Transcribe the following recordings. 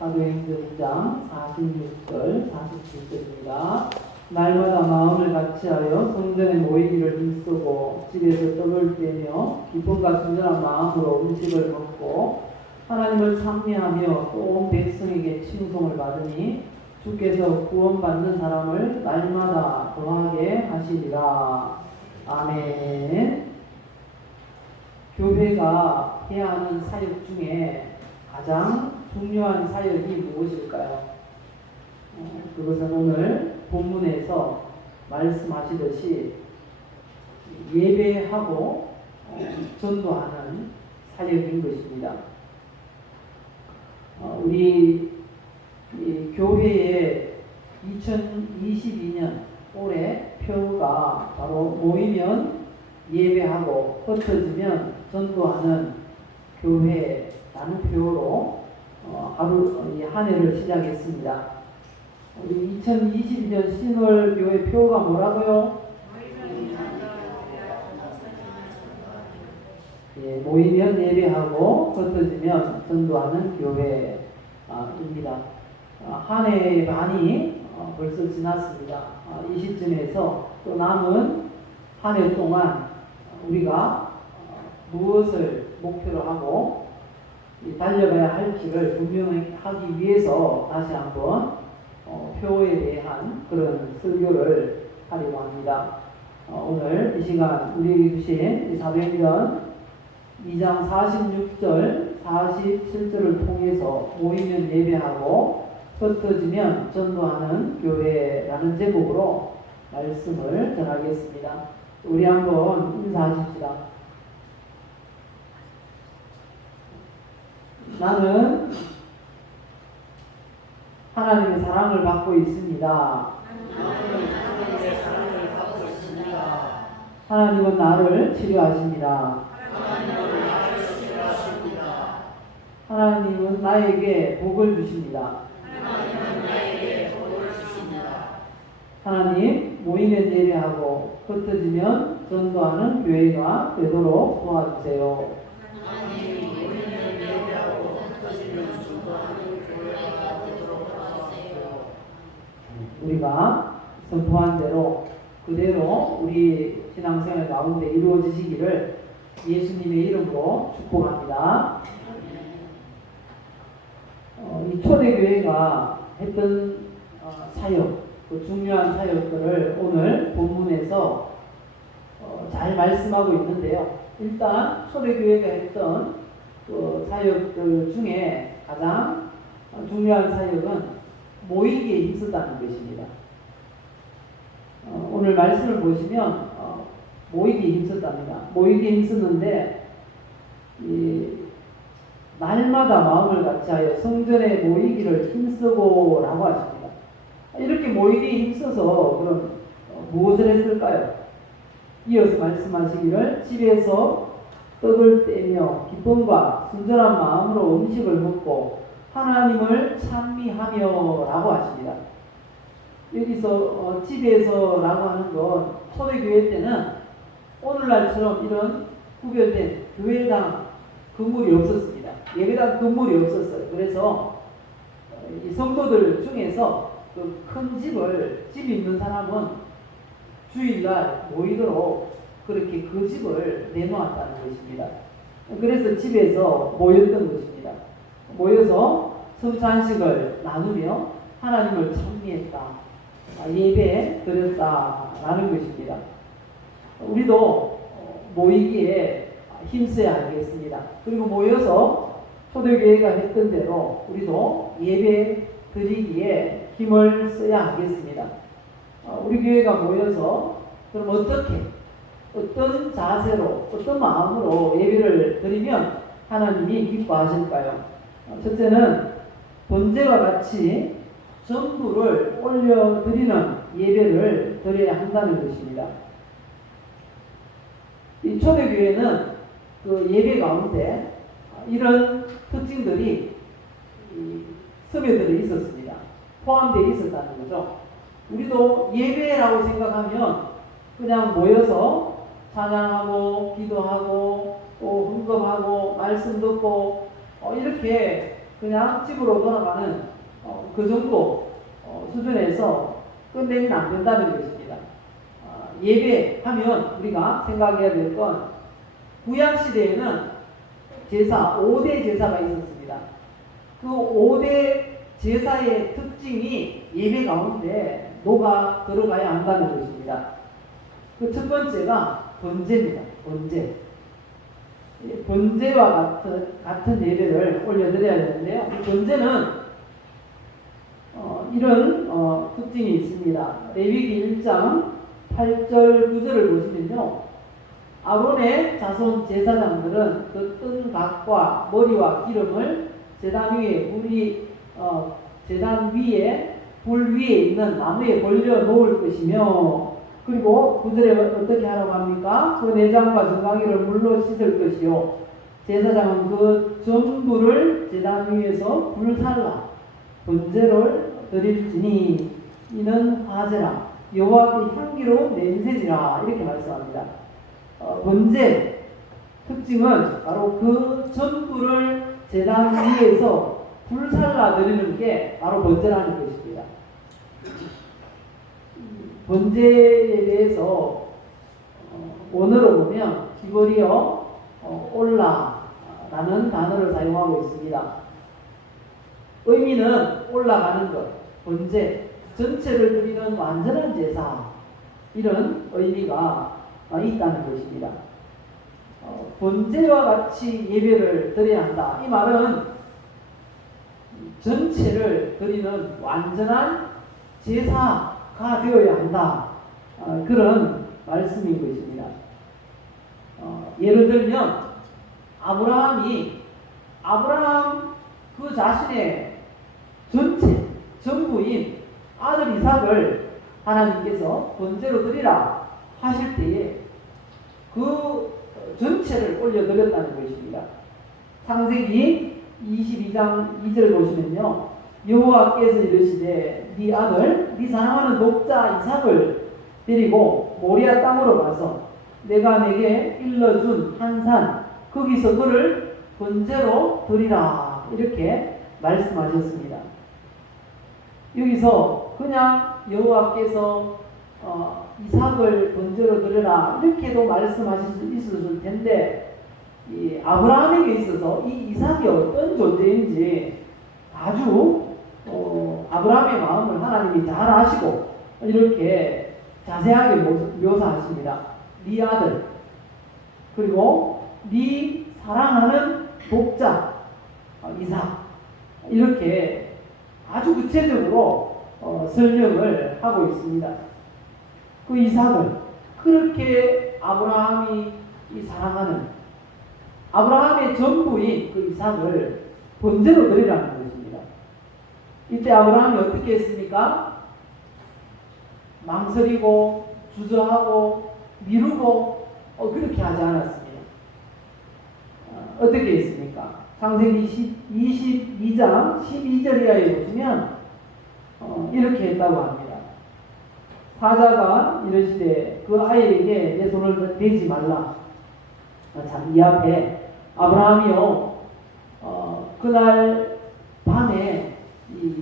사도행전 2장 46절 47절입니다. 날마다 마음을 같이하여 성전에 모이기를 힘쓰고 집에서 떡을 떼며 기쁨과 순전한 마음으로 음식을 먹고 하나님을 찬미하며 또 온 백성에게 칭송을 받으니 주께서 구원받는 사람을 날마다 더하게 하시리라. 아멘. 교회가 해야 하는 사역 중에 가장 중요한 사역이 무엇일까요? 그것은 오늘 본문에서 말씀하시듯이 예배하고 전도하는 사역인 것입니다. 우리 교회의 2022년 올해 표가 바로 모이면 예배하고 흩어지면 전도하는 교회라는 표로 한 해를 시작했습니다. 우리 2022년 신월 교회 표가 뭐라고요? 모이면 예배하고 흩어지면 전도하는 교회입니다. 한 해 반이 벌써 지났습니다. 이 시점에서 또 남은 한 해 동안 우리가 무엇을 목표로 하고 달려가야 할 길을 분명히 하기 위해서 다시 한번 표에 대한 그런 설교를 하려고 합니다. 오늘 이 시간 우리에게 주신 사도행전 2장 46절 47절을 통해서 모이면 예배하고 흩어지면 전도하는 교회라는 제목으로 말씀을 전하겠습니다. 우리 한번 인사하십시다. 나는 하나님의 사랑을 받고 있습니다. 하나님은 나를 치료하십니다. 하나님은 나에게 복을 주십니다. 하나님, 모이면 예배하고 흩어지면 전도하는 교회가 되도록 도와주세요. 우리가 선포한 대로 그대로 우리 신앙생활 가운데 이루어지시기를 예수님의 이름으로 축복합니다. 이 초대교회가 했던 사역, 그 중요한 사역들을 오늘 본문에서 잘 말씀하고 있는데요. 일단 초대교회가 했던 그 사역들 중에 가장 중요한 사역은 모이기에 힘쓰다는 것입니다. 오늘 말씀을 보시면 모이기에 힘썼답니다. 모이기에 힘썼는데 날마다 마음을 같이하여 성전에 모이기를 힘쓰고 라고 하십니다. 이렇게 모이기에 힘써서 그럼 무엇을 했을까요? 이어서 말씀하시기를 집에서 떡을 떼며 기쁨과 순전한 마음으로 음식을 먹고 하나님을 찬미하며 라고 하십니다. 여기서 집에서 라고 하는 건 초대교회 때는 오늘날처럼 이런 구별된 교회당 건물이 없었습니다. 예배당 건물이 없었어요. 그래서 이 성도들 중에서 그 큰 집 있는 사람은 주일날 모이도록 그렇게 그 집을 내놓았다는 것입니다. 그래서 집에서 모였던 것입니다. 모여서 성찬식을 나누며 하나님을 찬미했다, 예배 드렸다라는 것입니다. 우리도 모이기에 힘써야 하겠습니다. 그리고 모여서 초대교회가 했던 대로 우리도 예배 드리기에 힘을 써야 하겠습니다. 우리 교회가 모여서 그럼 어떤 자세로, 어떤 마음으로 예배를 드리면 하나님이 기뻐하실까요? 첫째는 번제와 같이 전부를 올려드리는 예배를 드려야 한다는 것입니다. 이 초대교회는 그 예배 가운데 이런 특징들이 스며들어 있었습니다. 포함되어 있었다는 거죠. 우리도 예배라고 생각하면 그냥 모여서 찬양하고 기도하고 또 헌금하고 말씀 듣고 이렇게 그냥 집으로 돌아가는 그 정도 수준에서 끝내면 안 된다는 것입니다. 예배하면 우리가 생각해야 될 건 구약시대에는 제사, 5대 제사가 있었습니다. 그 5대 제사의 특징이 예배 가운데 녹아 들어가야 한다는 것입니다. 그 첫 번째가 번제입니다. 번제. 번제와 같은 예배를 올려드려야 되는데요. 번제는 이런 특징이 있습니다. 레위기 1장 8절 9절을 보시면요. 아론의 자손 제사장들은 그 뜬 각과 머리와 기름을 제단 위에 불 위에 있는 나무에 걸려 놓을 것이며, 그리고 9절에 어떻게 하라고 합니까? 그 내장과 정강이를 물로 씻을 것이요 제사장은 그 전부를 제단 위에서 불살라 번제를 드릴지니 이는 화제라 여호와께 향기로운 냄새니라 이렇게 말씀합니다. 번제 특징은 바로 그 전부를 제단 위에서 불살라 드리는 게 바로 번제라는 것입니다. 번제에 대해서 원어로 보면 기브리어 올라라는 단어를 사용하고 있습니다. 의미는 올라가는 것, 번제, 전체를 드리는 완전한 제사, 이런 의미가 있다는 것입니다. 번제와 같이 예배를 드려야 한다. 이 말은 전체를 드리는 완전한 제사가 되어야 한다. 그런 말씀인 것입니다. 예를 들면 아브라함 그 자신의 전부인 아들 이삭을 하나님께서 번제로 드리라 하실 때에 그 전체를 올려드렸다는 것입니다. 창세기 22장 2절 보시면요. 여호와께서 이르시되 네 아들 네 사랑하는 독자 이삭을 데리고 모리아 땅으로 가서 내가 내게 일러준 한 산 거기서 그를 번제로 드리라 이렇게 말씀하셨습니다. 여기서 그냥 여호와께서 이삭을 번제로 드려라 이렇게도 말씀하실 수 있었을 텐데 이 아브라함에게 있어서 이 이삭이 어떤 존재인지 아주 아브라함의 마음을 하나님이 잘 아시고 이렇게 자세하게 묘사하십니다. 네 아들 그리고 네 사랑하는 독자 이삭 이렇게 아주 구체적으로 설명을 하고 있습니다. 그 이삭을 그렇게 아브라함이 사랑하는 아브라함의 전부인 그 이삭을 번제로 드리라는 것입니다. 이때 아브라함이 어떻게 했습니까? 망설이고 주저하고 미루고 그렇게 하지 않았습니다. 어떻게 했습니까? 창세기 22장 12절 이하에 보시면 이렇게 했다고 합니다. 사자가 이르시되 그 아이에게 내 손을 대지 말라. 참 이 앞에 아브라함이요 그날 밤에 이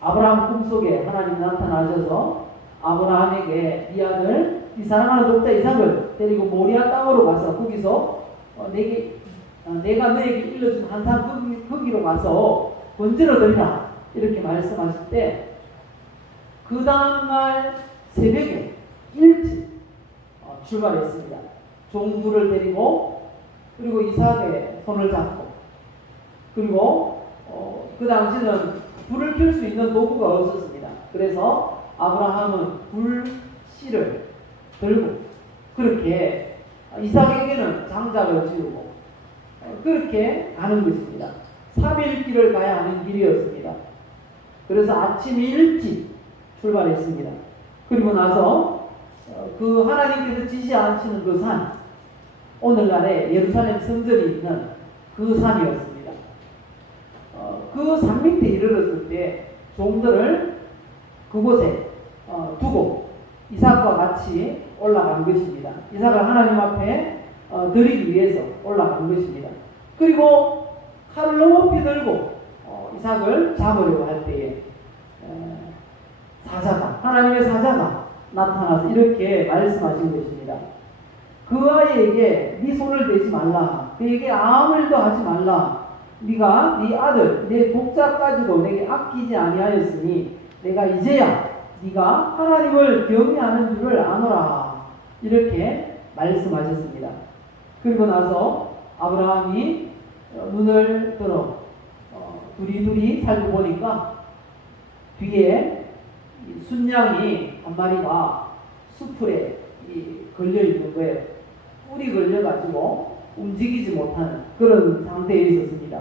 아브라함 꿈속에 하나님 나타나셔서 아브라함에게 네 아들 네 사랑하는 독자 이삭을 데리고 모리아 땅으로 가서 거기서 내가 너에게 일러준 한 산 거기로 가서 번제로 드리라 이렇게 말씀하실 때 그 다음날 새벽에 일찍 출발했습니다. 종들을 데리고 그리고 이삭의 손을 잡고 그리고 그 당시는 불을 켤 수 있는 도구가 없었습니다. 그래서 아브라함은 불씨를 들고 그렇게 이삭에게는 장작을 지우고 그렇게 가는 것입니다. 3일 길을 가야 하는 길이었습니다. 그래서 아침 일찍 출발했습니다. 그리고 나서 그 하나님께서 지시하시는 그 산, 오늘날에 예루살렘 성전이 있는 그 산이었습니다. 그 산 밑에 이르렀을 때 종들을 그곳에 두고 이삭과 같이 올라간 것입니다. 이삭을 하나님 앞에 드리기 위해서 올라간 것입니다. 그리고 칼을 높이 들고 이삭을 잡으려고 할 때에 사자가, 하나님의 사자가 나타나서 이렇게 말씀하신 것입니다. 그 아이에게 네 손을 대지 말라. 그에게 아무 일도 하지 말라. 네가 네 아들, 내 독자까지도 내게 아끼지 아니하였으니 내가 이제야 네가 하나님을 경외하는 줄을 아노라. 이렇게 말씀하셨습니다. 그리고 나서 아브라함이 눈을 들어 두리두리 살고 보니까 뒤에 순양이 한 마리가 수풀에 걸려 있는 거예요. 뿔이 걸려가지고 움직이지 못하는 그런 상태에 있었습니다.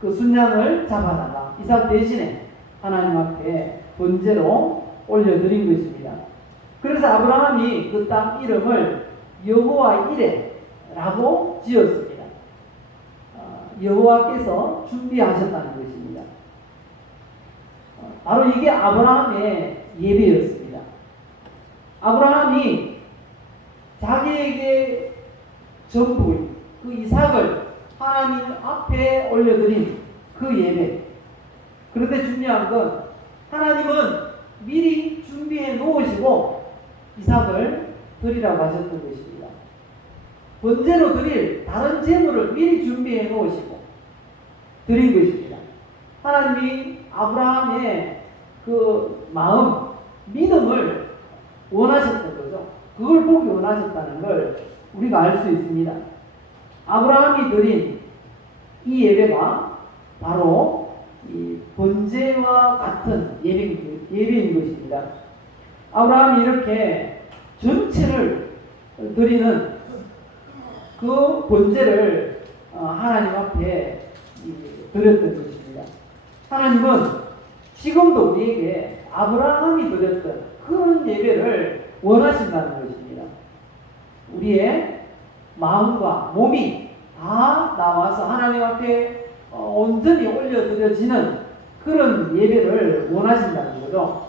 그 순양을 잡아다가 이삭 대신에 하나님 앞에 번제로 올려드린 것입니다. 그래서 아브라함이 그 땅 이름을 여호와 이레라고 지었습니다. 여호와께서 준비하셨다는 것입니다. 바로 이게 아브라함의 예배였습니다. 아브라함이 자기에게 전부 그 이삭을 하나님 앞에 올려드린 그 예배. 그런데 중요한 건 하나님은 미리 준비해 놓으시고 이삭을 드리라고 하셨던 것입니다. 번제로 드릴 다른 제물을 미리 준비해 놓으시고 드린 것입니다. 하나님이 아브라함의 그 마음, 믿음을 원하셨던 거죠. 그걸 보기 원하셨다는 걸 우리가 알 수 있습니다. 아브라함이 드린 이 예배가 바로 이 번제와 같은 예배인 것입니다. 아브라함이 이렇게 전체를 드리는 그 번제를 하나님 앞에 드렸던 것입니다. 하나님은 지금도 우리에게 아브라함이 드렸던 그런 예배를 원하신다는 것입니다. 우리의 마음과 몸이 다 나와서 하나님 앞에 온전히 올려드려지는 그런 예배를 원하신다는 거죠.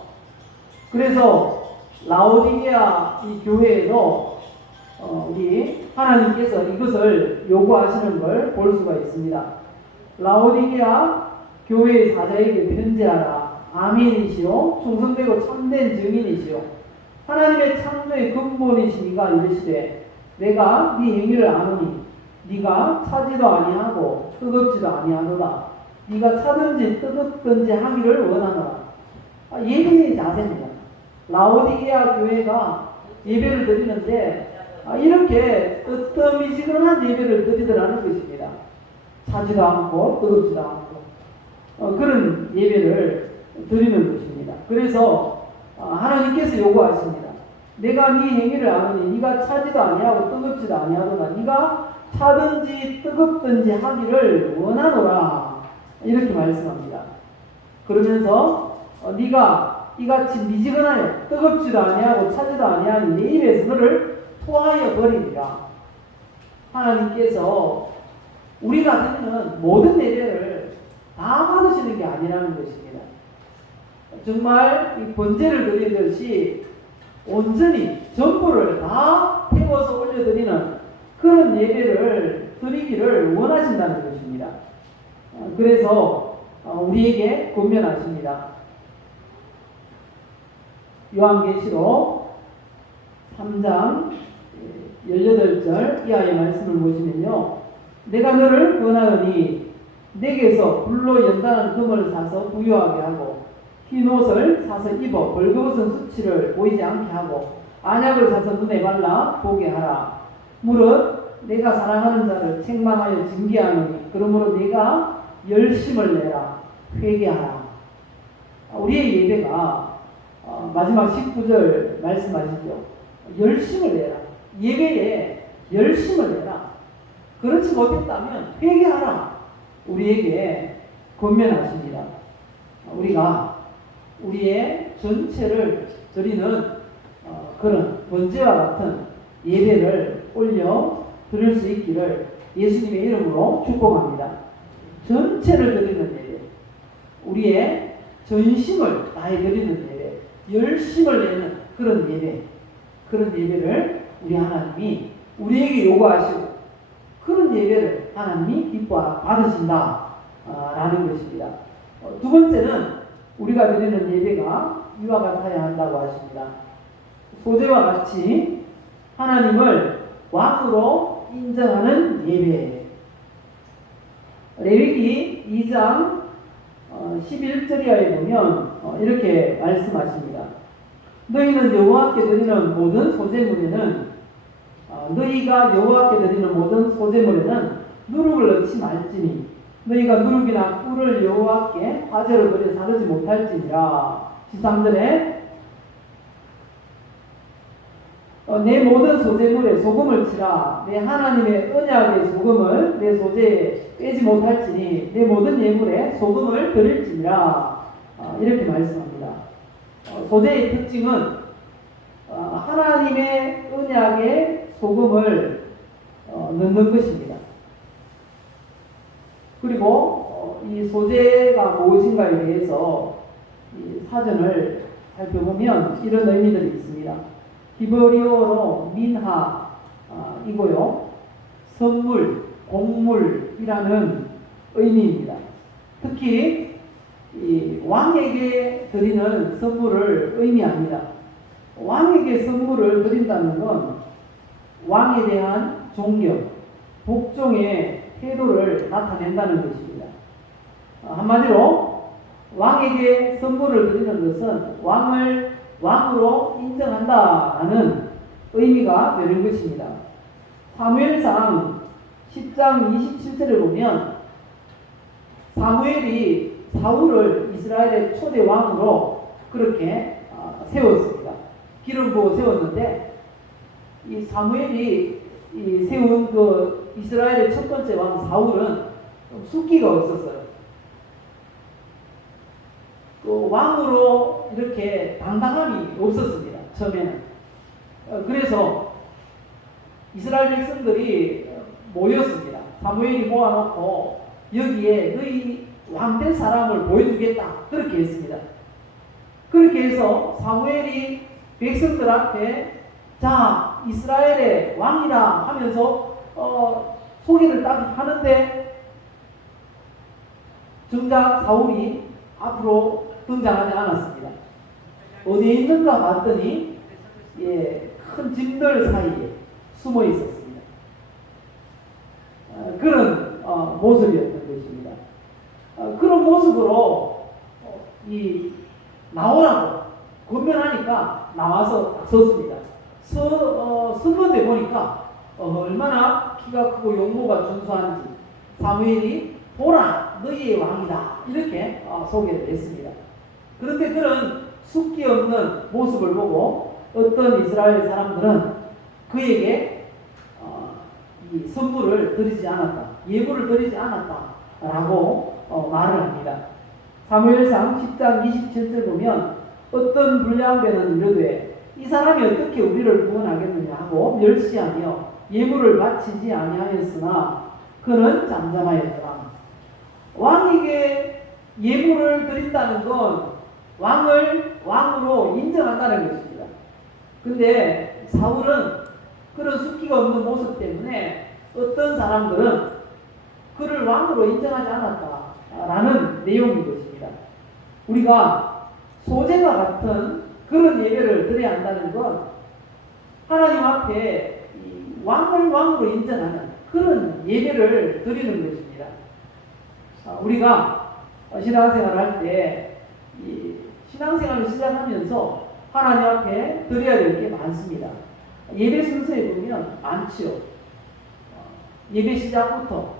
그래서 라오디게아 이 교회에도 우리 하나님께서 이것을 요구하시는 걸 볼 수가 있습니다. 라오디게아 교회의 사자에게 편지하라. 아멘이시오 충성되고 참된 증인이시오 하나님의 창조의 근본이시니가 이르시되 내가 네 행위를 아노니 네가 차지도 아니하고 뜨겁지도 아니하노라. 네가 차든지 뜨겁든지 하기를 원하노라. 예배의 자세입니다. 라오디게아 교회가 예배를 드리는데 이렇게 뜨뜻미지근한 예배를 드리더라는 것입니다. 차지도 않고 뜨겁지도 않고 그런 예배를 드리는 것입니다. 그래서 하나님께서 요구하십니다. 내가 네 행위를 아노니 네가 차지도 아니하고 뜨겁지도 아니하도다. 네가 차든지 뜨겁든지 하기를 원하노라. 이렇게 말씀합니다. 그러면서 네가 이같이 미지근하여 뜨겁지도 아니하고 차지도 아니하니 내 입에서 너를 토하여 버리리라. 하나님께서 우리가 드리는 모든 예배를 다 받으시는 게 아니라는 것입니다. 정말 이 번제를 드리듯이 온전히 전부를 다 태워서 올려드리는 그런 예배를 드리기를 원하신다는 것입니다. 그래서 우리에게 권면하십니다. 요한계시록 3장 18절 이하의 말씀을 보시면요. 내가 너를 권하노니 내게서 불로 연단한 금을 사서 부유하게 하고 흰 옷을 사서 입어 벌거벗은 수치를 보이지 않게 하고 안약을 사서 눈에 발라 보게 하라. 무릇 내가 사랑하는 자를 책망하여 징계하노니 그러므로 내가 열심을 내라. 회개하라. 우리의 예배가 마지막 19절 말씀하시죠. 열심을 내라. 예배에 열심을 내라. 그렇지 못했다면 회개하라. 우리에게 권면하십니다. 우리가 우리의 전체를 드리는 그런 번제와 같은 예배를 올려 드릴 수 있기를 예수님의 이름으로 축복합니다. 전체를 드리는 예배, 우리의 전심을 다해 드리는 예배, 열심을 내는 그런 예배, 그런 예배를 우리 하나님이 우리에게 요구하시고 그런 예배를 하나님이 기뻐 받으신다 라는 것입니다. 두 번째는 우리가 드리는 예배가 이와 같아야 한다고 하십니다. 소재와 같이 하나님을 왕으로 인정하는 예배. 레위기 2장 11절에 보면 이렇게 말씀하십니다. 너희는 여호와께 드리는 모든 소재물에는 너희가 여호와께 드리는 모든 소재물에는 누룩을 넣지 말지니 너희가 누룩이나 꿀을 여호와께 화제로 드려 사르지 못할지니라. 13절에 내 모든 소재물에 소금을 치라. 내 하나님의 언약의 소금을 내 소재에 빼지 못할지니 내 모든 예물에 소금을 드릴지니라. 이렇게 말씀합니다. 소재의 특징은 하나님의 언약에 소금을 넣는 것입니다. 그리고 이 소재가 무엇인가에 대해서 이 사전을 살펴보면 이런 의미들이 있습니다. 히브리어로 민하이고요. 선물, 곡물이라는 의미입니다. 특히 이 왕에게 드리는 선물을 의미합니다. 왕에게 선물을 드린다는 건 왕에 대한 존경, 복종의 태도를 나타낸다는 것입니다. 한마디로 왕에게 선물을 드리는 것은 왕을 왕으로 인정한다라는 의미가 되는 것입니다. 사무엘상 10장 27절을 보면 사무엘이 사울을 이스라엘의 초대 왕으로 그렇게 세웠습니다. 기름 부어 세웠는데 이 사무엘이 세운 그 이스라엘의 첫 번째 왕 사울은 숫기가 없었어요. 그 왕으로 이렇게 당당함이 없었습니다. 처음에는. 그래서 이스라엘 백성들이 모였습니다. 사무엘이 모아놓고 여기에 너희 왕 될 사람을 보여주겠다. 그렇게 했습니다. 그렇게 해서 사무엘이 백성들 앞에 자 이스라엘의 왕이라 하면서 소개를 딱 하는데 정작 사울이 앞으로 등장하지 않았습니다. 어디에 있는가 봤더니 큰 짐들 사이에 숨어 있었습니다. 그런 모습이었던 것입니다. 그런 모습으로 나오라고 권면하니까 나와서 딱 섰습니다. 섰는데 보니까 얼마나 키가 크고 용모가 준수한지 사무엘이 보라 너희의 왕이다 이렇게 소개를 했습니다. 그런데 그런 숫기 없는 모습을 보고 어떤 이스라엘 사람들은 그에게 이 선물을 드리지 않았다, 예물을 드리지 않았다라고 말을 합니다. 사무엘상 10장 27절 보면 어떤 불량배는 이르되 이 사람이 어떻게 우리를 구원하겠느냐 하고 멸시하며 예물을 바치지 아니하였으나 그는 잠잠하였더라. 왕에게 예물을 드린다는 건 왕을 왕으로 인정한다는 것입니다. 근데 사울은 그런 숫기가 없는 모습 때문에 어떤 사람들은 그를 왕으로 인정하지 않았다라는 내용인 것입니다. 우리가 소재와 같은 그런 예배를 드려야 한다는 건 하나님 앞에 왕을 왕으로 인정하는 그런 예배를 드리는 것입니다. 우리가 신앙생활을 할 때 신앙생활을 시작하면서 하나님 앞에 드려야 될 게 많습니다. 예배 순서에 보면 많지요. 예배 시작부터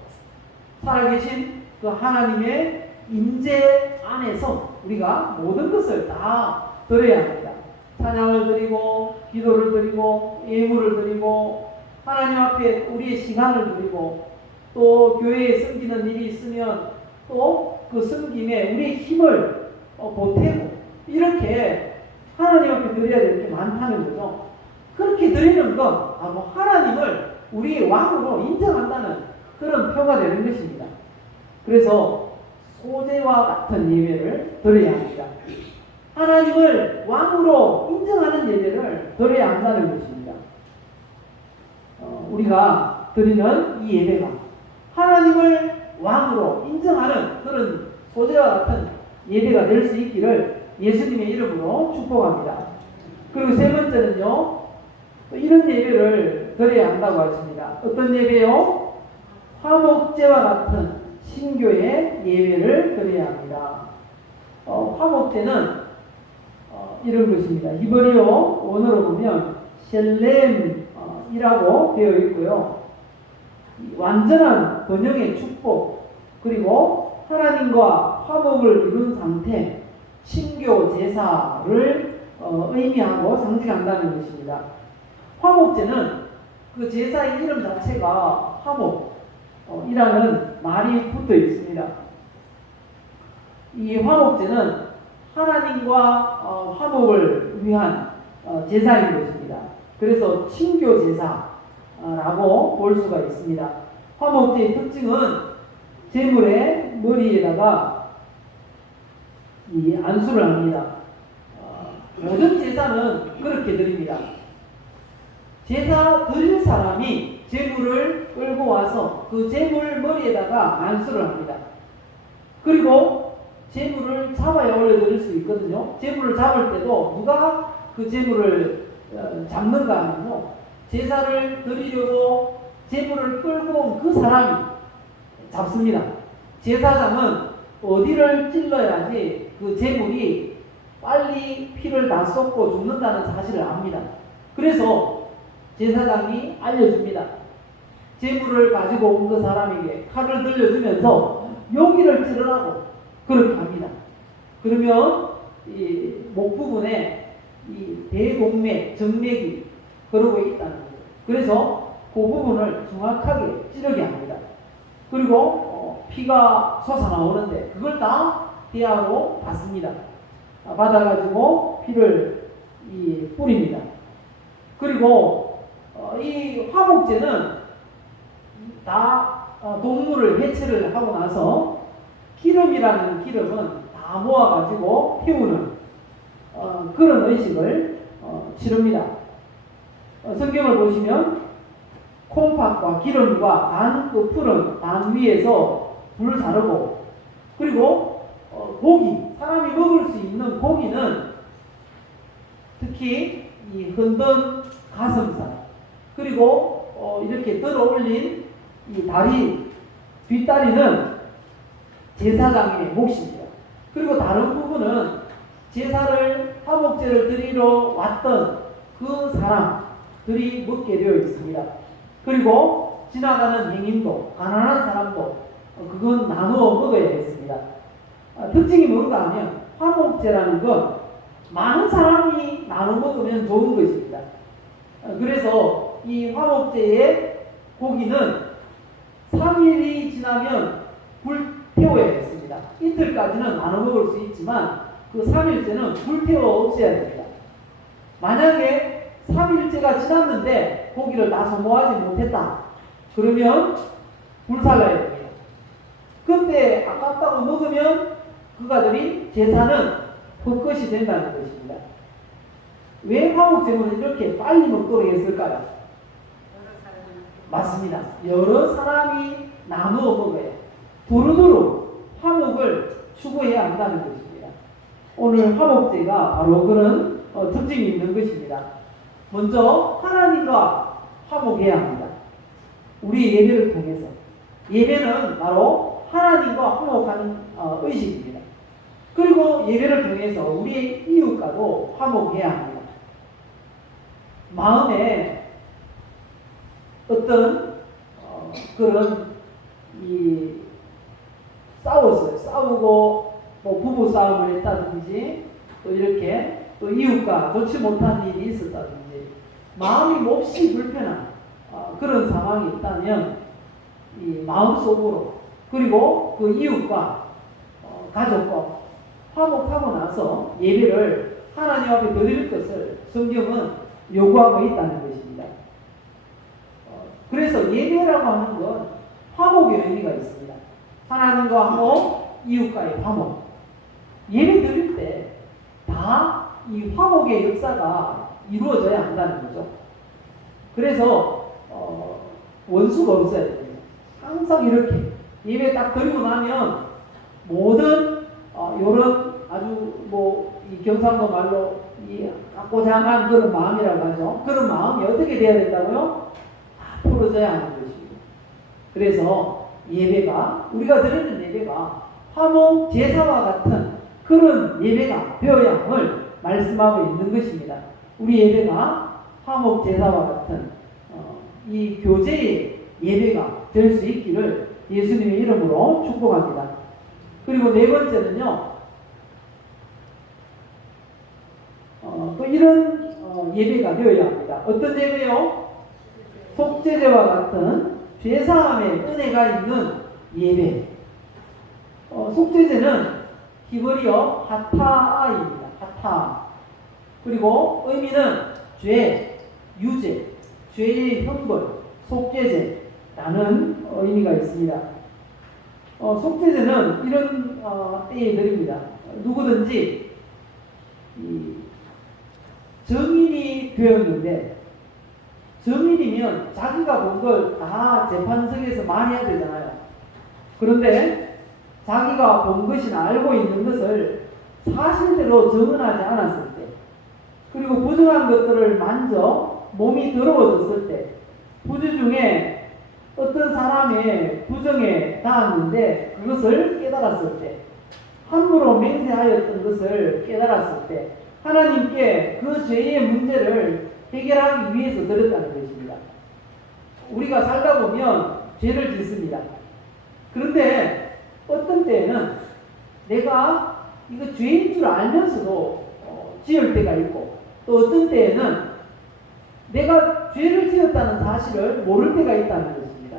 살아계신 그 하나님의 임재 안에서 우리가 모든 것을 다 드려야 합니다. 찬양을 드리고 기도를 드리고 예물을 드리고 하나님 앞에 우리의 시간을 드리고 또 교회에 섬기는 일이 있으면 또 그 섬김에 우리의 힘을 보태고 이렇게 하나님 앞에 드려야 될 게 많다는 거죠. 그렇게 드리는 건 바로 하나님을 우리의 왕으로 인정한다는 그런 표가 되는 것입니다. 그래서 소재와 같은 예배를 드려야 합니다. 하나님을 왕으로 인정하는 예배를 드려야 한다는 것입니다. 우리가 드리는 이 예배가 하나님을 왕으로 인정하는 그런 소재와 같은 예배가 될 수 있기를 예수님의 이름으로 축복합니다. 그리고 세 번째는요, 또 이런 예배를 드려야 한다고 하십니다. 어떤 예배요? 화목제와 같은 신교의 예배를 드려야 합니다. 화목제는 이런 것입니다. 히브리어 원어로 보면 셀렘이라고 되어 있고요. 완전한 번영의 축복, 그리고 하나님과 화목을 이룬 상태, 신교 제사를 의미하고 상징한다는 것입니다. 화목제는 그 제사의 이름 자체가 화목이라는 말이 붙어 있습니다. 이 화목제는 하나님과 화목을 위한 제사인 것입니다. 그래서 친교 제사라고 볼 수가 있습니다. 화목제의 특징은 제물의 머리에다가 이 안수를 합니다. 모든 제사는 그렇게 드립니다. 제사 드릴 사람이 제물을 끌고 와서 그 제물 머리에다가 안수를 합니다. 그리고 제물을 잡아야 올려드릴 수 있거든요. 제물을 잡을 때도 누가 그 제물을 잡는가 하면요, 제사를 드리려고 제물을 끌고 온 그 사람이 잡습니다. 제사장은 어디를 찔러야지 그 제물이 빨리 피를 다 쏟고 죽는다는 사실을 압니다. 그래서 제사장이 알려줍니다. 제물을 가지고 온 그 사람에게 칼을 들려주면서 여기를 찌르라고 그렇게 합니다. 그러면 이 목 부분에 이 대동맥, 정맥이 그러고 있다는 거죠. 그래서 그 부분을 정확하게 찌르게 합니다. 그리고 피가 솟아나오는데 그걸 다 대야로 받습니다. 받아가지고 피를 뿌립니다. 그리고 이 화목제는 다 동물을 해체를 하고 나서 기름이라는 기름은 다 모아가지고 태우는 그런 의식을 치릅니다. 성경을 보시면 콩팥과 기름과 그 푸른 단 위에서 불을 사르고, 그리고 고기, 사람이 먹을 수 있는 고기는 특히 이 흔든 가슴살, 그리고 이렇게 들어 올린 이 다리, 뒷다리는 제사장의 몫입니다. 그리고 다른 부분은 제사를, 화목제를 드리러 왔던 그 사람들이 먹게 되어 있습니다. 그리고 지나가는 행인도, 가난한 사람도 그건 나누어 먹어야 했습니다. 특징이 뭔가 하면 화목제라는 건 많은 사람이 나눠 먹으면 좋은 것입니다. 그래서 이 화목제의 고기는 3일이 지나면 불태워야 했습니다. 이틀까지는 나눠 먹을 수 있지만 그 3일째는 불태워 없애야 됩니다. 만약에 3일째가 지났는데 고기를 다 소모하지 못했다, 그러면 불살라야 됩니다. 그때 아깝다고 먹으면 그가들이 제사는 헛것이 된다는 것입니다. 왜 화목제물을 이렇게 빨리 먹도록 했을까요? 맞습니다. 여러 사람이 나누어 먹어야, 두루두루 화목을 추구해야 한다는 것입니다. 오늘 화목제가 바로 그런 특징이 있는 것입니다. 먼저 하나님과 화목해야 합니다. 우리 예배를 통해서. 예배는 바로 하나님과 화목하는 의식입니다. 그리고 예배를 통해서 우리의 이웃과도 화목해야 합니다. 마음에 어떤 그런 싸우고 뭐 부부 싸움을 했다든지, 또 이렇게 또 이웃과 좋지 못한 일이 있었다든지, 마음이 몹시 불편한 그런 상황이 있다면 이 마음속으로, 그리고 그 이웃과 가족과 화목하고 나서 예배를 하나님 앞에 드릴 것을 성경은 요구하고 있다는 것입니다. 그래서 예배라고 하는 건 화목의 의미가 있습니다. 하나님과 화목, 이웃과의 화목. 예배 드릴 때 다 이 화목의 역사가 이루어져야 한다는 거죠. 그래서 원수가 없어야 됩니다. 항상 이렇게 예배 딱 드리고 나면 모든 요런 아주 이 경상도 말로 이 고장한 그런 마음이라고 하죠. 그런 마음이 어떻게 돼야 된다고요? 다 풀어져야 하는 것입니다. 그래서 예배가, 우리가 드리는 예배가 화목 제사와 같은 그런 예배가 되어야 함을 말씀하고 있는 것입니다. 우리 예배가 화목 제사와 같은 이 교제의 예배가 될 수 있기를 예수님의 이름으로 축복합니다. 그리고 네 번째는요, 또 이런 예배가 되어야 합니다. 어떤 예배요? 속죄제와 같은 죄사함의 은혜가 있는 예배. 속죄제는 히브리어 하타아입니다. 하타. 그리고 의미는 죄, 유죄, 죄의 형벌, 속죄제라는 의미가 있습니다. 속죄제는 이런 때에 드립니다. 누구든지 정인이 되었는데, 정인이면 자기가 본 걸 다 재판석에서 말해야 되잖아요. 그런데 자기가 본 것이나 알고 있는 것을 사실대로 증언하지 않았을 때, 그리고 부정한 것들을 만져 몸이 더러워졌을 때, 부주 중에 어떤 사람의 부정에 닿았는데 그것을 깨달았을 때, 함부로 맹세하였던 것을 깨달았을 때, 하나님께 그 죄의 문제를 해결하기 위해서 드렸다는 것입니다. 우리가 살다 보면 죄를 짓습니다. 그런데 어떤 때에는 내가 이거 죄인 줄 알면서도 지을 때가 있고, 또 어떤 때에는 내가 죄를 지었다는 사실을 모를 때가 있다는 것입니다.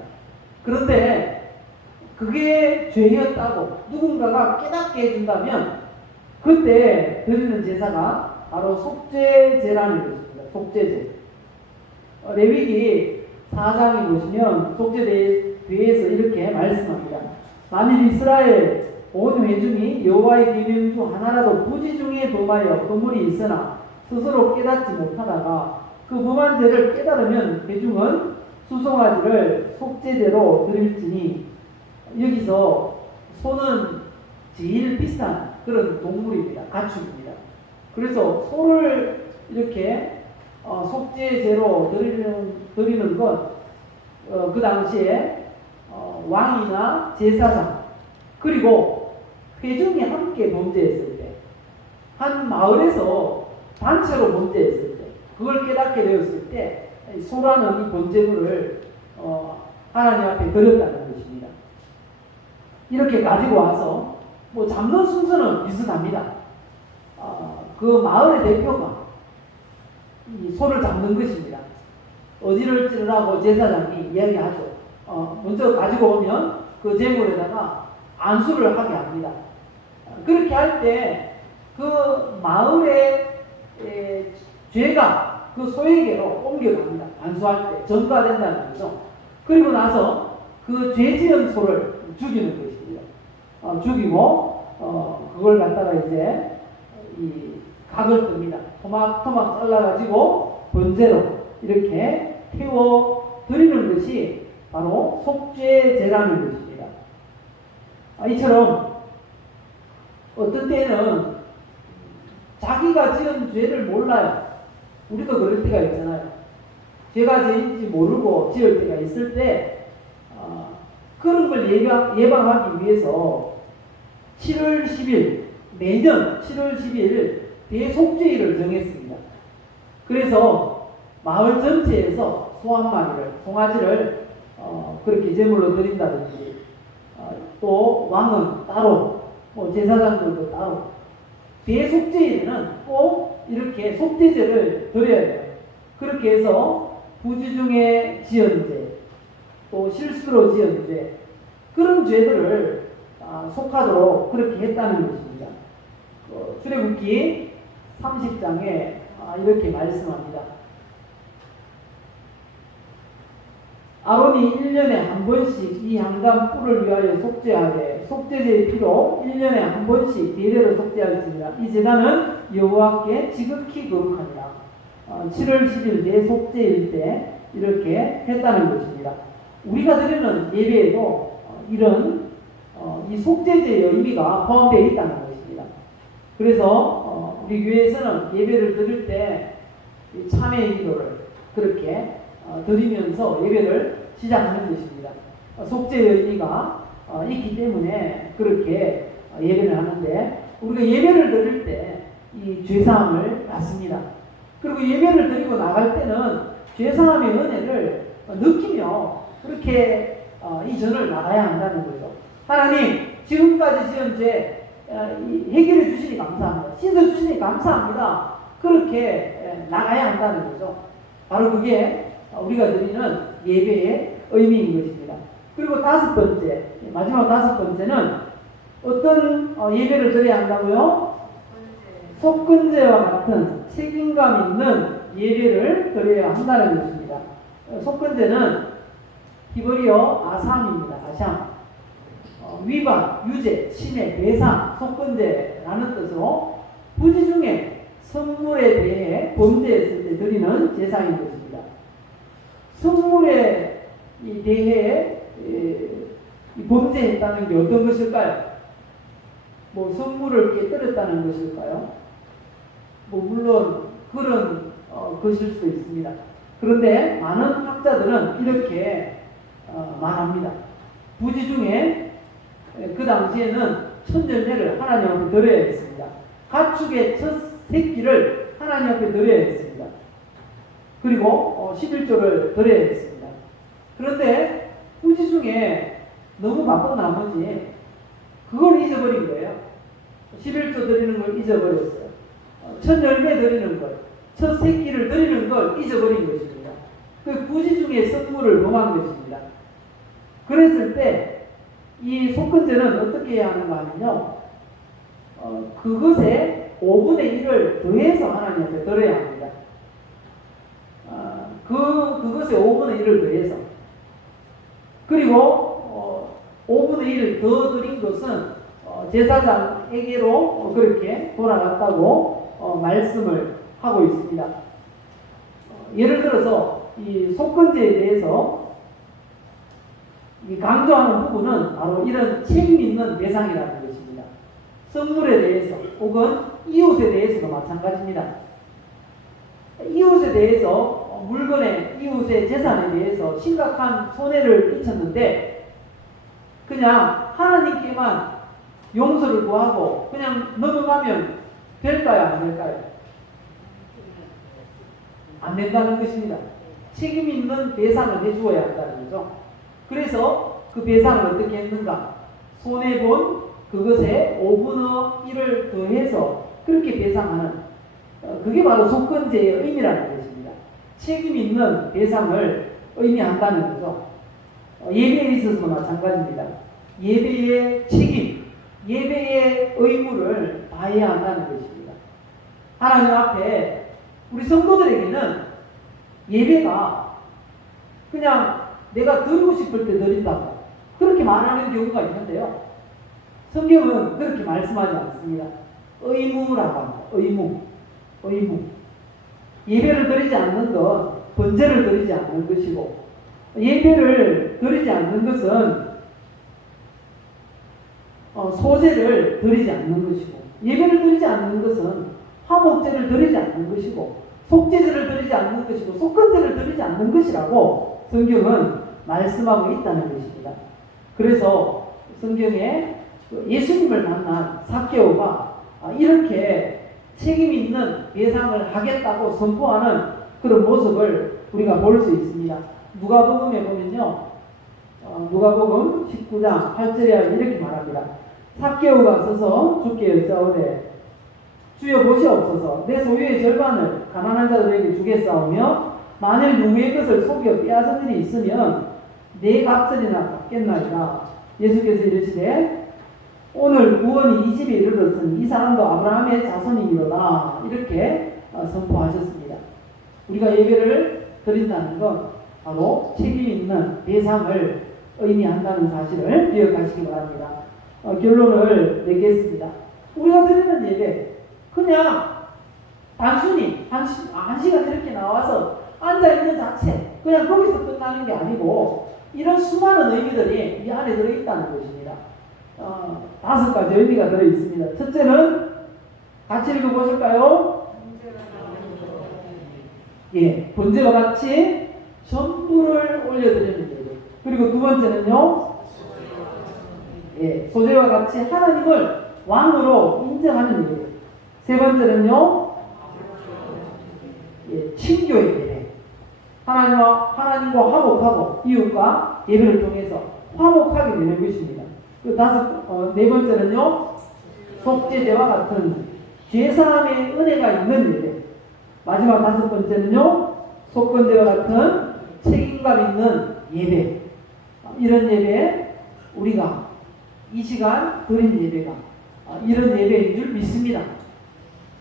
그런데 그게 죄였다고 누군가가 깨닫게 해준다면 그때 드리는 제사가 바로 속죄제라는 것입니다. 속죄제. 레위기 4장에 보시면 속죄제에 대해서 이렇게 말씀합니다. 만일 이스라엘 온 회중이 여호와의 계명 중 하나라도 부지 중에 범하여 허물이 있으나 스스로 깨닫지 못하다가 그 범한 죄를 깨달으면 회중은 수송아지를 속죄제로 드릴지니, 여기서 소는 제일 비싼 그런 동물입니다. 가축입니다. 그래서 소를 이렇게 속죄제로 드리는 것, 그 당시에 왕이나 제사장, 그리고 회중이 함께 범죄했을 때, 한 마을에서 단체로 범죄했을 때, 그걸 깨닫게 되었을 때 소라는 이 번제물을 하나님 앞에 드렸다는 것입니다. 이렇게 가지고 와서 잡는 순서는 비슷합니다. 그 마을의 대표가 이 소를 잡는 것입니다. 어디를 찌르라고 제사장이 이야기하죠. 먼저 가지고 오면 그 제물에다가 안수를 하게 합니다. 그렇게 할 때 그 마을의 죄가 그 소에게로 옮겨갑니다. 안수할 때 전가된다는 거죠. 그리고 나서 그 죄 지은 소를 죽이는 것입니다. 죽이고 그걸 갖다가 이제 이 각을 뜹니다. 토막토막 잘라가지고 번제로 이렇게 태워 드리는 것이 바로 속죄제라는 것입니다. 이처럼 어떤 때는 자기가 지은 죄를 몰라요. 우리도 그럴 때가 있잖아요. 죄가 죄인지 모르고 지을 때가 있을 때 그런 걸 예방하기 위해서 7월 10일, 매년 7월 10일 대속죄일을 정했습니다. 그래서 마을 전체에서 소 한 마리를, 송아지를 그렇게 제물로 드린다든지, 또 왕은 따로, 제사장들도 따로, 대속죄일에는 꼭 이렇게 속죄제를 드려야 돼요. 그렇게 해서 부지 중에 지은 죄, 또 실수로 지은 죄, 그런 죄들을 속하도록 그렇게 했다는 것입니다. 출애굽기 30장에 이렇게 말씀합니다. 아론이 1년에 한 번씩 이 향단 뿔을 위하여 속죄하되 속죄제의 피로 1년에 한 번씩 대대로 속죄할지니라. 이 제단은 여호와께 지극히 거룩하니라. 7월 10일 대속죄일 때 이렇게 했다는 것입니다. 우리가 드리는 예배에도 이런 이 속죄제의 의미가 포함되어 있다는 것입니다. 그래서 우리 교회에서는 예배를 드릴 때 참회의 기도를 그렇게 드리면서 예배를 시작하는 것입니다. 속죄의 의미가 있기 때문에 그렇게 예배를 하는데, 우리가 예배를 드릴 때 이 죄사함을 받습니다. 그리고 예배를 드리고 나갈 때는 죄사함의 은혜를 느끼며 그렇게 이 전을 나가야 한다는 거죠. 하나님, 지금까지 지은 죄 해결해 주시니 감사합니다. 씻어 주시니 감사합니다. 그렇게 나가야 한다는 거죠. 바로 그게 우리가 드리는 예배의 의미인 것입니다. 그리고 다섯 번째, 마지막 다섯 번째는 어떤 예배를 드려야 한다고요? 속건제와 같은 책임감 있는 예배를 드려야 한다는 것입니다. 속건제는 히브리어 아삼입니다. 아샴. 위반, 유죄, 침해, 배상, 속건제라는 뜻으로 부지 중에 성물에 대해 범죄했을 때 드리는 제사인 것입니다. 성물에 대해 범죄했다는 게 어떤 것일까요? 뭐 성물을 깨뜨렸다는 것일까요? 뭐 물론 그런 것일 수도 있습니다. 그런데 많은 학자들은 이렇게 말합니다. 부지 중에 그 당시에는 첫 열매를 하나님 앞에 드려야 했습니다. 가축의 첫 새끼를 하나님 앞에 드려야 했습니다. 그리고 11조를 드려야 했습니다. 그런데 부지 중에 너무 바쁜 나머지 그걸 잊어버린 거예요. 11조 드리는 걸 잊어버렸어요. 첫 열매 드리는 것, 첫 새끼를 드리는 걸 잊어버린 것입니다. 그 부지 중에 선물을 범한 것입니다. 그랬을 때 이 속건제는 어떻게 해야 하는가 하면요, 그것에 5분의 1을 더해서 하나님한테 드려야 합니다. 그것에 5분의 1을 더해서. 그리고 5분의 1을 더 드린 것은 제사장에게로 그렇게 돌아갔다고 말씀을 하고 있습니다. 예를 들어서 이 속건제에 대해서 강조하는 부분은 바로 이런 책임 있는 배상이라는 것입니다. 선물에 대해서 혹은 이웃에 대해서도 마찬가지입니다. 이웃에 대해서 물건에 이웃의 재산에 대해서 심각한 손해를 끼쳤는데 그냥 하나님께만 용서를 구하고 그냥 넘어가면 될까요? 안 될까요? 안 된다는 것입니다. 책임 있는 배상을 해주어야 한다는 거죠. 그래서 그 배상을 어떻게 했는가? 손해본 그것에 5분의 1을 더해서 그렇게 배상하는, 그게 바로 속건제의 의미라는 것입니다. 책임 있는 배상을 의미한다는 거죠. 예배에 있어서도 마찬가지입니다. 예배의 책임, 예배의 의무를 다해야 한다는 것입니다. 하나님 앞에 우리 성도들에게는 예배가 그냥 내가 드리고 싶을 때 드린다고 그렇게 말하는 경우가 있는데요. 성경은 그렇게 말씀하지 않습니다. 의무라고 합니다. 의무. 예배를 드리지 않는 것, 번제를 드리지 않는 것이고, 예배를 드리지 않는 것은 소제를 드리지 않는 것이고, 예배를 드리지 않는 것은 화목제를 드리지 않는 것이고, 속죄제를 드리지 않는 것이고, 속건제를 드리지 않는 것이라고 성경은 말씀하고 있다는 것입니다. 그래서 성경에 예수님을 만난 삭개오가 이렇게 책임 있는 배상을 하겠다고 선포하는 그런 모습을 우리가 볼 수 있습니다. 누가복음에 보면요, 누가복음 19장 8절에 이렇게 말합니다. 삭개오가 서서 주께 여짜오되 주여 보시옵소서, 내 소유의 절반을 가난한 자들에게 주겠사오며 만일 누구의 것을 속여 빼앗은 일이 있으면 네 갑절이나 갚겠나이다. 예수께서 이르시되 오늘 구원이 이 집에 이르렀으니 이 사람도 아브라함의 자손이니로다. 이렇게 선포하셨습니다. 우리가 예배를 드린다는 건 바로 책임 있는 배상을 의미한다는 사실을 기억하시기 바랍니다. 결론을 내겠습니다. 우리가 드리는 예배, 그냥 단순히 한 시간 이렇게 나와서 앉아있는 자체, 그냥 거기서 끝나는 게 아니고 이런 수많은 의미들이 이 안에 들어있다는 것입니다. 다섯 가지 의미가 들어 있습니다. 첫째는 같이 읽어보실까요? 예, 번제와 같이 전부를 올려드리는 예배. 그리고 두 번째는요, 예, 소제와 같이 하나님을 왕으로 인정하는 예배. 세 번째는요, 예, 친교의 예배. 하나님과 화목하고 이웃과 예배를 통해서 화목하게 되는 것입니다. 그 네 번째는요, 속죄제와 같은 죄사함의 은혜가 있는 예배. 마지막 다섯 번째는요, 속건제와 같은 책임감 있는 예배. 이런 예배, 우리가 이 시간 드린 예배가 이런 예배인 줄 믿습니다.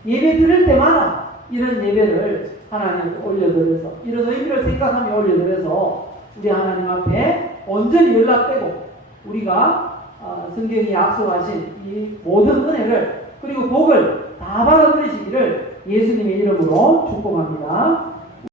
예배 드릴 때마다 이런 예배를 하나님께 올려드려서, 이런 의미를 생각하며 올려드려서 우리 하나님 앞에 온전히 연락되고 우리가 성경이 약속하신 이 모든 은혜를 그리고 복을 다 받아들이시기를 예수님의 이름으로 축복합니다.